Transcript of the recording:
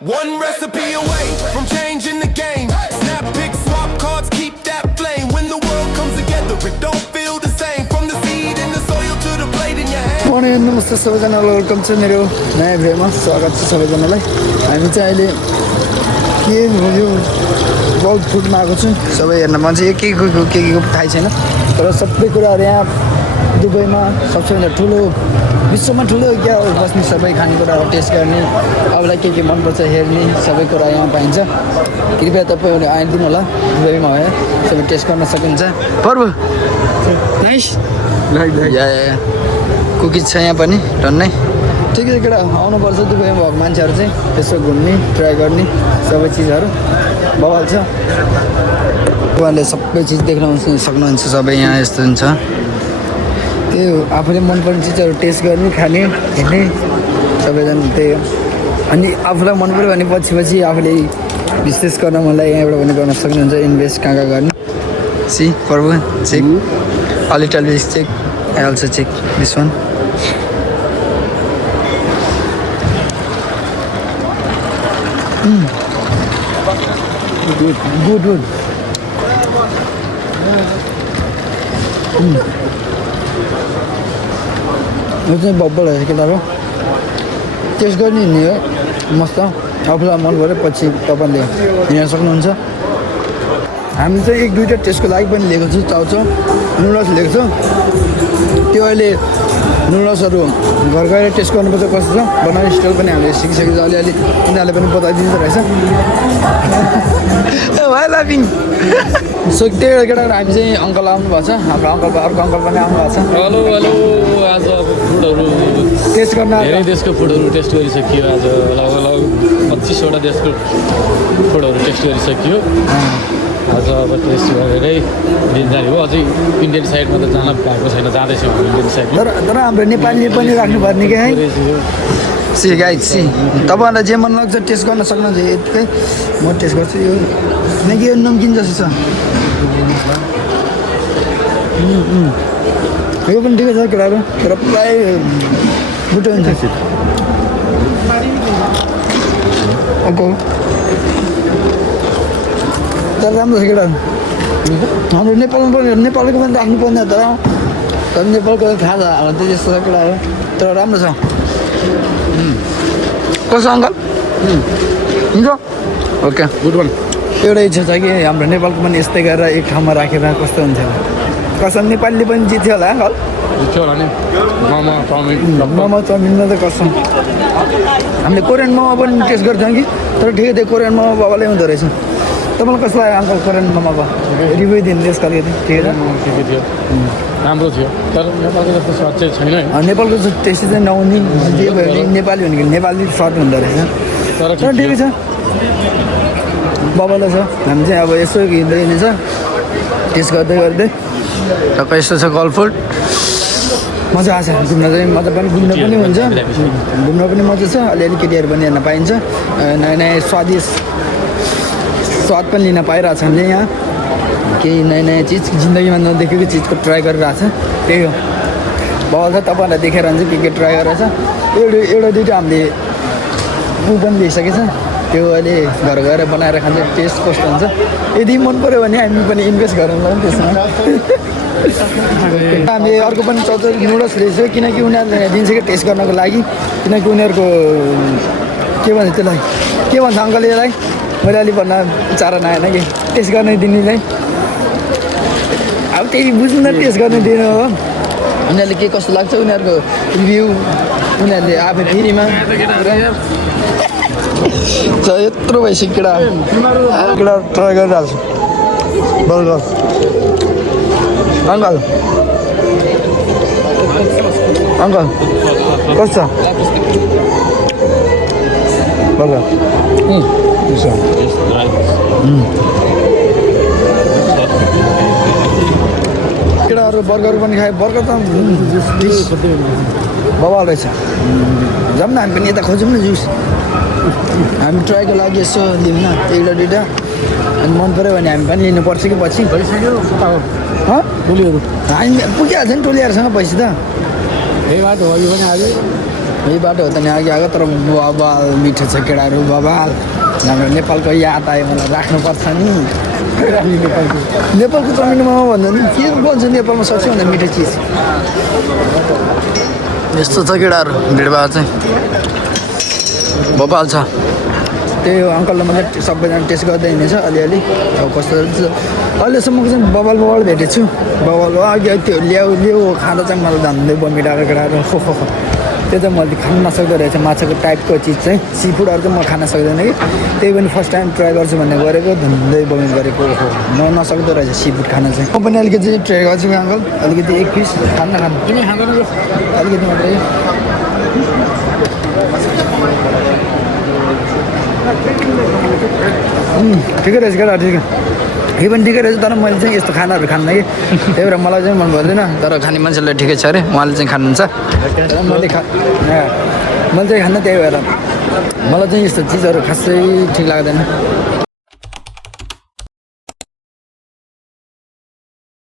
One recipe away from changing the game. Snap, pick, swap cards, keep that flame. When the world comes together, it don't feel the same. From the seed in the soil to the blade in your hand. Morning, नमस्ते सबैजनालाई welcome छ मेरो नयाँ भिडियोमा स्वागत छ सबैजनालाई। हामी चाहिँ अहिले के यो वर्ल्ड फुडमा आएको छु। सबै हेर्न मन छ, के थाहै छैन, तर सबै कुराहरू यहाँ दुबईमा सबैभन्दा ठुलो विश्वमा ठुलो क्या बस्ने सबै खानेकुराहरू टेस्ट गर्ने, अरूलाई के मनपर्छ हेर्ने सबै कुरा यहाँ पाइन्छ। कृपया तपाईँहरू आइदिनु होला, दुबईमा भए सबै टेस्ट गर्न सकिन्छ। पर्व नाइस या कुकिज छ यहाँ पनि टन्नै। ठिकै केटा आउनुपर्छ दुबईमा भएको मान्छेहरू चाहिँ त्यसो घुम्ने ट्राई गर्ने सबै चिजहरू बवाल छ। उहाँले सबै चिज देख्न सक्नुहुन्छ, सबै यहाँ यस्तो हुन्छ। त्यो आफूले मनपर्ने चिजहरू टेस्ट गर्ने खाने हेर्ने सबैजना त्यही हो। अनि आफूलाई मन पऱ्यो भने पछि आफूले विशेष गर्न मलाई यहाँबाट पनि गर्न सक्नुहुन्छ इन्भेस्ट कहाँ गर्ने। सी पर्व check a little bit check. I also check this one. Good. यो चाहिँ बब्बल है केटाहरू, टेस्ट गर्ने नि हो मस्त। आफूलाई मन पऱ्यो पछि तपाईँले हेर्न सक्नुहुन्छ। हामी चाहिँ एक दुईवटा टेस्टको लागि पनि लिएको छु, चाउचाउ नुडल्स लिएको छु। त्यो अहिले नुडल्सहरू घर गएर टेस्ट गर्नुपर्छ कस्तो छ, बनाउने स्टाइल पनि हामीले सिकिसकेको छ अलिअलि, यिनीहरूले पनि बताइदिँदो रहेछ। वाइ लाफिङ। सो त्यही केटाहरू हामी चाहिँ अङ्कल आउनु भएको छ, हाम्रो अर्को अङ्कल पनि आउनु भएको छ। हेलो आज अब फुडहरू टेस्ट गर्न धेरै देशको फुडहरू टेस्ट गरिसकियो। आज लगभग 25वटा देशको फुडहरू टेस्ट गरिसकियो। आज अब टेस्ट गरेरै दिन जाने हो। अझै इन्डियन साइडमा त जान भएको छैन, जाँदैछौँ इन्डियन साइडमा। तर हाम्रो नेपाली पनि राख्नुपर्ने क्या है। सी गाइड सी, तपाईँहरूलाई जे मन लाग्छ टेस्ट गर्न सक्नुहुन्छ यतिकै। म टेस्ट गर्छु। यो किनकि यो नमकिन जस्तो छ। यो पनि ठिकै छ केटाहरू, तर प्राय बुटो हुन्छ। ओके तर राम्रो छ केटाहरू। हाम्रो नेपालको पनि राख्नु पर्ने, तर नेपालको थाहा छ हाम्रो त्यो जस्तो छ केटाहरू, तर राम्रो छ। कसो अङ्कल हुन्छ? Okay good one. एउटा इच्छा छ कि हाम्रो नेपालको पनि यस्तै गरेर एक ठाउँमा राखेर कस्तो हुन्छ। कसम नेपालीले पनि जित्थ्यो होला अङ्कल। जित्थ्यो होला नि। मोमो चाउमिनमा त कसम। हामीले कोरियन मोमो पनि टेस्ट गर्छौँ कि, तर ठिकै थियो कोरियन मोमो बाबाले हुँदो रहेछ। तपाईँलाई कस्तो लाग्यो अङ्कल कोरियन मोमोको रिभ्यू दिनु त्यसको अलिकति? ठिकै थियो, राम्रो थियो, तर नेपालको जस्तो स्वाद चाहिँ छैन। नेपालको टेस्ट चाहिँ नहुने जे भयो भने नेपाली भनेको नेपाली स्वाद हुँदो रहेछ, तर ठिकै छ बबाले छ। हामी चाहिँ अब यसो हिँड्दै छ टेस्ट गर्दै टक्क यस्तो छ गल्फ फुड। मजा आएको छ घुम्न चाहिँ, मजा पनि घुम्न पनि हुन्छ, घुम्न पनि मजा छ। अलिअलि केटीहरू पनि हेर्न पाइन्छ, नयाँ नयाँ स्वादिष्ट स्वाद पनि लिन पाइरहेको छ हामीले यहाँ। केही नयाँ चिज जिन्दगीमा नदेखेको चिजको ट्राई गरिरहेको छ, त्यही हो बबाल छ। तपाईँहरूलाई देखेर चाहिँ के ट्राई गरेर छ। एउटा दुइटा हामीले ऊ पनि लिइसकेको छ, त्यो अहिले घर गएर बनाएर खान्छ, टेस्ट कस्तो हुन्छ। यदि मन पऱ्यो भने हामी पनि इन्भेस्ट गरौँला नि त्यसमा। हामीले अर्को पनि चाउचाउ नुडल्स ल्याइसक्यो, किनकि उनीहरूले दिन्छ कि टेस्ट गर्नको लागि। किनकि उनीहरूको के भन्छ त्यसलाई, के भन्छ अङ्कल यसलाई, मैले अलिक भन्न चारा नआएन कि टेस्ट गर्ने दिनेलाई। अब त्यही बुझ्नु न, टेस्ट गर्ने दिनु हो। उनीहरूले के कस्तो लाग्छ उनीहरूको रिभ्यू उनीहरूले आफै फेरिमा यत्रो भइसक्यो केटा ट्राई गरिरहेको छु। बर्गर अङ्कल कस्तो छ बर्गर? केटाहरू बर्गर पनि खायो, बर्गर त बवाल रहेछ। जाऊँ न हामी पनि यता खोजौँ न जुस। हामी ट्राईको लागि यसो लिउँ न एउटा दुइटा, अनि मन पऱ्यो भने हामी पनि लिनुपर्छ कि पछि। हामी पुगिहाल्छ नि टोलीहरूसँग पैसा त। त्यही बाटो हो, यो पनि आज यही बाटो हो त नि अघि आएको तर बबाल मिठो छ केटाहरू बबाल हाम्रो नेपालको याद आयो मलाई राख्नुपर्छ नि नेपालको चाउमिन मोमो भन्दा नि के भन्छ नेपालमा सक्छ भन्दा मिठो चिज यस्तो छ केटाहरू भिडभाड चाहिँ बबाल छ त्यही हो अङ्कलले मलाई सबैजना टेस्ट गर्दै हिँडेछ अलिअलि अब कस्तो अहिलेसम्मको चाहिँ बबाल भेटेको छु बबाल अघि त्यो ल्याउ खाँदा चाहिँ मलाई झन्डै बमी डाँडा केटाहरू हो त्यो चाहिँ मैले खान नसक्दो रहेछ माछाको टाइपको चिज चाहिँ सी फुडहरू चाहिँ म खान सक्दैन कि त्यही पनि फर्स्ट टाइम ट्राई गर्छु भन्ने गरेको धन्दै बमी गरेको हो म नसक्दो रहेछ सी फुड खान चाहिँ म पनि अलिकति ट्राई गर्छु कि अङ्कल अलिकति एक पिस खान्न तिमी खाँदैन अलिकति मात्रै ठिकै रहेछ केटा ठिकै यो पनि ठिकै रहेछ तर मैले चाहिँ यस्तो खानाहरू खान्न कि त्यही भएर मलाई चाहिँ मन पर्दैन तर खाने मान्छेलाई ठिकै छ अरे उहाँले चाहिँ खानुहुन्छ मैले चाहिँ खान्न त्यही भएर मलाई चाहिँ यस्तो चिजहरू खासै ठिक लाग्दैन